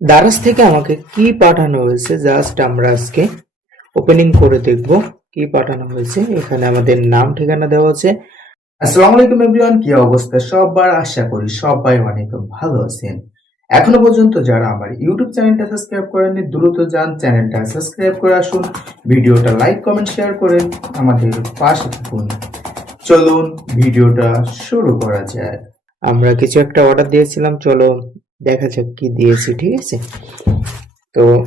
দারাজ থেকে আমাকে কি পাঠানো হয়েছে? জাস্ট আমরা আজকে ওপেনিং করে দেখব কি পাঠানো হয়েছে। এখানে আমাদের নাম, ঠিকানা দেওয়া আছে। আসসালামু আলাইকুম এভরিওয়ান কি অবস্থা? সবার আশা করি সবাই অনেক ভালো আছেন। এখনও পর্যন্ত যারা আমার ইউটিউব চ্যানেলটা সাবস্ক্রাইব করেননি, দ্রুত যান চ্যানেলটা সাবস্ক্রাইব করে আসুন। ভিডিওটা লাইক কমেন্ট শেয়ার করে আমাদের পাশে থাকুন। চলুন, ভিডিওটা শুরু করা যায় আমরা কিছু একটা অর্ডার দিয়েছিলাম চলো দেখা যাক কি দিয়েছি, ঠিক আছে? তো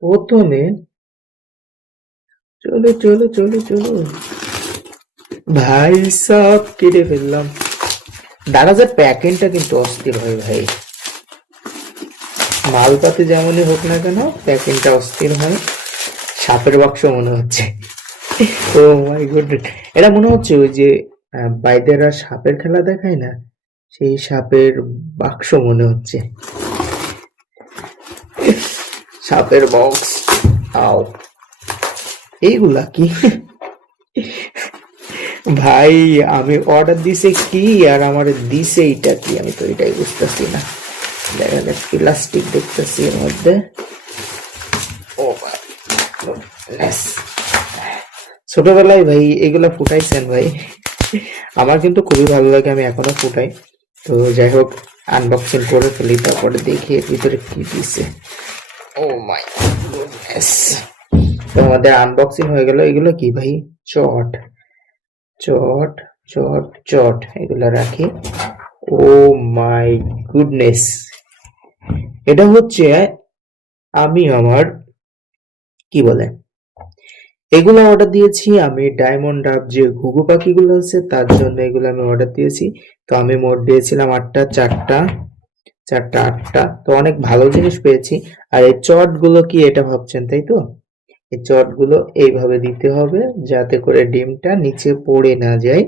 প্রথমে চলো চলো চলো চলো। ভাই সব কেটে ফেললাম। দারাজের প্যাকেটটা কিন্তু অস্থির হয় ভাই। মালপাতে যেমনই হোক না কেন, প্যাকেটটা অস্থির হয়। সাপের বাক্স মনে হচ্ছে। Oh my god. এটা মনে হচ্ছে ওই যে বাইদেরা সাপের খেলা দেখায় না? সেই সাপের বাক্স মনে হচ্ছে। সাপের বক্স আও এইগুলা কি? ভাই, আমি অর্ডার দিছে কি? আর আমার দিছে এটা কি? আমি তো এটাই বুঝতেছি না। দেখা যাক প্লাস্টিক দেখতেছি এর মধ্যে। ও ভাই. ছোটবেলায় ভাই, এগুলা ফুটাইছেন ভাই। আমার কিন্তু খুবই ভালো লাগে, আমি এখনও ফুটাই। তো যাই হোক আনবক্সিং করে ফেলি, তারপরে দেখি এর ভিতরে কি দিছে। ও মাই গুডনেস তো আমাদের আনবক্সিং হয়ে গেল, এগুলো কি ভাই? চট। চট চট চট, এগুলো রাখি। ও মাই গুডনেস এটা হচ্ছে, আমি আমার, কি বলে? এগুলো অর্ডার দিয়েছি, আমি ডায়মন্ড আপ যে ঘুঘু পাখিগুলো আছে, তার জন্য এগুলো আমি অর্ডার দিয়েছি। তো আমি মোট দিয়েছিলাম আটটা, চারটা চারটা, আটটা। তো অনেক ভালো জিনিস পেয়েছি। আর এই চটগুলো কি এটা ভাবছেন, তাই তো? এই চটগুলো এইভাবে দিতে হবে যাতে করে ডিমটা নিচে পড়ে না যায়।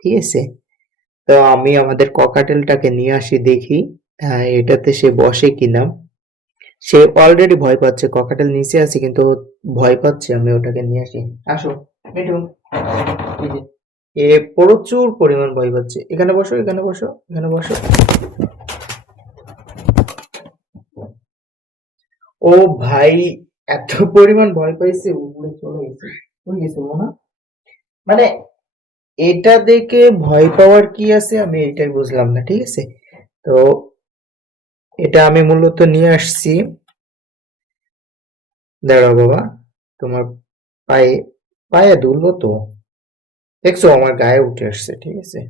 ঠিক আছে? তো আমি আমাদের ককাটেলটাকে নিয়ে আসি দেখি এটাতে সে বসে কিনা। সে অলরেডি ভয় পাচ্ছে ককাটেল নিচে আছে কিন্তু ভয় পাচ্ছে, আমি ওটাকে নিয়ে আসি। আসো মিঠু এ প্রচুর পরিমাণ ভয় পাচ্ছে। এখানে বসো এখানে বসো এখানে বসো। ও ভাই, এত পরিমাণ ভয় পাইছে, উপরে চলে গেছে। চলে গেছে মোনা মানে এটা দেখে ভয় পাওয়ার কি আছে, আমি এটাই বুঝলাম না, ঠিক আছে? তো এটা আমি মূলত নিয়ে আসছি। দাঁড়াও বাবা, তোমার পায়ে পায়ে দুলবো তো? দেখছ আমার গায়ে উঠে আসছে, ঠিক আছে?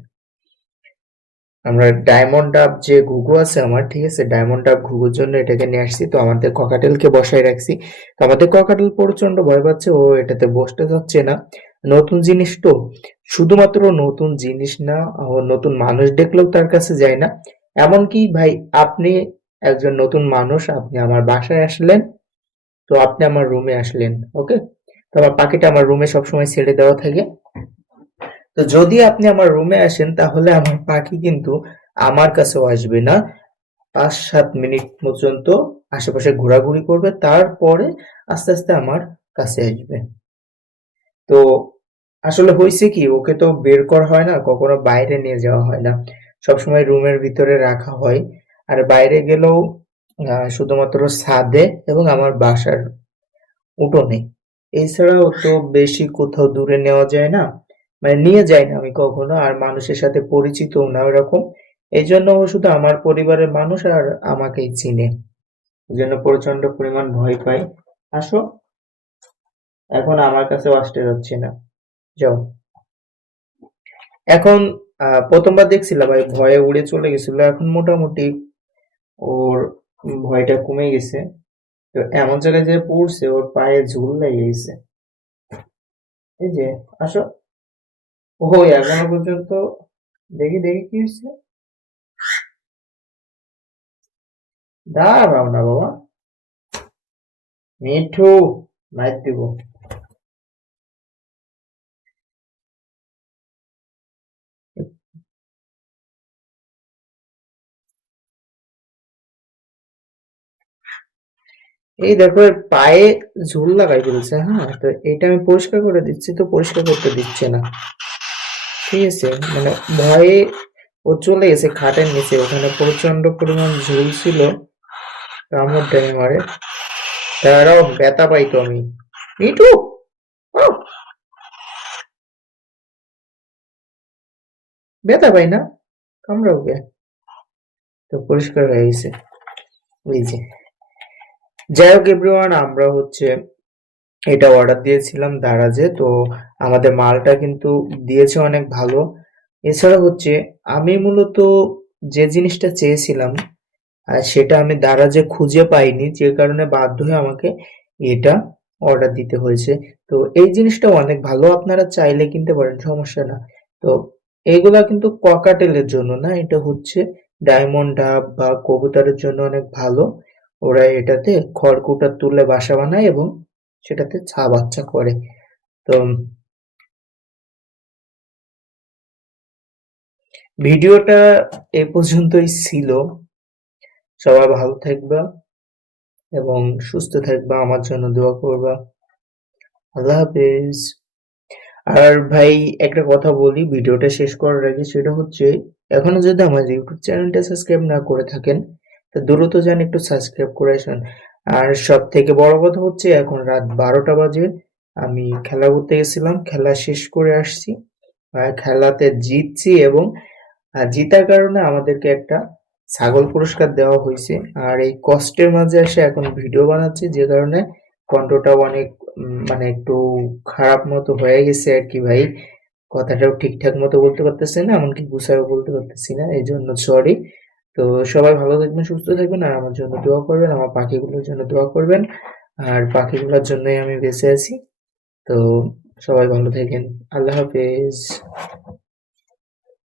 আমরা ডায়মন্ড ডাব যে ঘুঘু আছে আমার, ঠিক আছে? ডায়মন্ড ডাব ঘুঘুর জন্য এটাকে নিয়ে আসছি। তো আমাদের ককাটেলকে বসায় রাখছি। তো আমাদের ককাটেল প্রচণ্ড ভয় পাচ্ছে, ও এটাতে বসতে যাচ্ছে না। নতুন জিনিস তো, শুধুমাত্র নতুন জিনিস না নতুন মানুষ দেখলেও তার কাছে যায় না। এমনকি ভাই, আপনি একজন নতুন মানুষ, আপনি আমার বাসায় আসলেন, তো আপনি আমার রুমে আসলেন ওকে তো আমার পাখিটা আমার রুমে সবসময় ছেড়ে দেওয়া থাকে। তো যদি আপনি আমার রুমে আসেন, তাহলে আমার পাখি কিন্তু আমার কাছেও আসবে না। পাঁচ সাত মিনিট পর্যন্ত আশেপাশে ঘোরাঘুরি করবে, তারপরে আস্তে আস্তে আমার কাছে আসবে। তো আসলে হয়েছে কি, ওকে তো বের করা হয় না, কখনো বাইরে নিয়ে যাওয়া হয় না। সবসময় রুমের ভিতরে রাখা হয়। আর বাইরে গেলেও শুধুমাত্র ছাদে এবং আমার বাসার উঠোনে। এছাড়াও তো বেশি কোথাও দূরে নেওয়া যায় না। মানে নিয়ে যাই না আমি কখনো, আর মানুষের সাথে পরিচিতও না ওরকম। এই জন্য শুধু আমার পরিবারের মানুষ আর আমাকেই চিনে। জন্য প্রচণ্ড পরিমাণ ভয় পাই আসো। এখন আমার কাছেও আসতে যাচ্ছে না। যাও। এখন প্রথমবার দেখছিলাম, ভাই, ভয়ে উড়ে চলে গেছিল। এখন মোটামুটি ওর ভয়টা কমে গেছে। তো এমন জায়গায় যে পড়ছে, ওর পায়ে ঝুল লেগে গেছে। এই যে, আসো। ও এখনও পর্যন্ত দেখি দেখি কি হয়েছে। দাঁড়াও না, বাবা। মিঠু, মাইর দিব। এই দেখো পায়ে ঝুল লাগাই ফেলছে হ্যাঁ? তো এটা আমি পরিষ্কার করে দিচ্ছি, তো পরিষ্কার করতে দিচ্ছে না। ঠিক আছে? মানে ভয়ে ও চলে গেছে খাটের নিচে, ওখানে প্রচণ্ড পরিমাণ ঝুল ছিল, কামড় দেয় মারে। তারাও ব্যথা আমি। মিঠু ব্যথা পাই না? কামড়াও তো পরিষ্কার হয়ে গেছে। ওই যে। যাই হোক এভরিওয়ান আমরা হচ্ছে এটা অর্ডার দিয়েছিলাম দারাজে, তো আমাদের মালটা কিন্তু দিয়েছে অনেক ভালো। এছাড়া হচ্ছে আমি মূলত যে জিনিসটা চেয়েছিলাম সেটা আমি দারাজে খুঁজে পাইনি, যে কারণে বাধ্য হয়ে আমাকে এটা অর্ডার দিতে হয়েছে। তো এই জিনিসটা অনেক ভালো, আপনারা চাইলে কিনতে পারেন, সমস্যা না। তো এইগুলা কিন্তু ককাটেলের জন্য না, এটা হচ্ছে ডায়মন্ড ডাব বা কবুতরের জন্য অনেক ভালো। ওরা এটাতে খড়কুটা তুলে বাসা বানায় এবং সেটাতে ছা বাচ্চা করে। তো ভিডিওটা এ পর্যন্তই ছিল। সবাই ভালো থাকবা এবং সুস্থ থাকবা, আমার জন্য দোয়া করবা। আল্লাহ হাফেজ। আর ভাই, একটা কথা বলি, ভিডিওটা শেষ করার আগে সেটা হচ্ছে, এখনও যদি আমার ইউটিউব চ্যানেলটা সাবস্ক্রাইব না করে থাকেন তা দ্রুত যান, একটু সাবস্ক্রাইব করে আসেন। আর সব থেকে বড় কথা হচ্ছে, এখন রাত বারোটা বাজে। আমি খেলা করতে গেছিলাম, খেলা শেষ করে আসছি। আর খেলাতে জিতছি এবং জিতার কারণে আমাদেরকে একটা ছাগল পুরস্কার দেওয়া হয়েছে। আর এই কষ্টের মাঝে এসে এখন ভিডিও বানাচ্ছি, যে কারণে কণ্ঠটাও অনেক মানে একটু খারাপ মতো হয়ে গেছে আর কি ভাই। কথাটাও ঠিকঠাক মতো বলতে পারতেছি না, এমনকি গুছায়ও বলতে পারতেছি না এই জন্য সরি তো সবাই ভালো থাকবেন, সুস্থ থাকবেন আর আমার জন্য দোয়া করবেন, আমার পাখিগুলোর জন্য দোয়া করবেন। আর পাখিগুলোর জন্যই আমি বেঁচে আছি। তো সবাই ভালো থাকেন। আল্লাহ হাফেজ।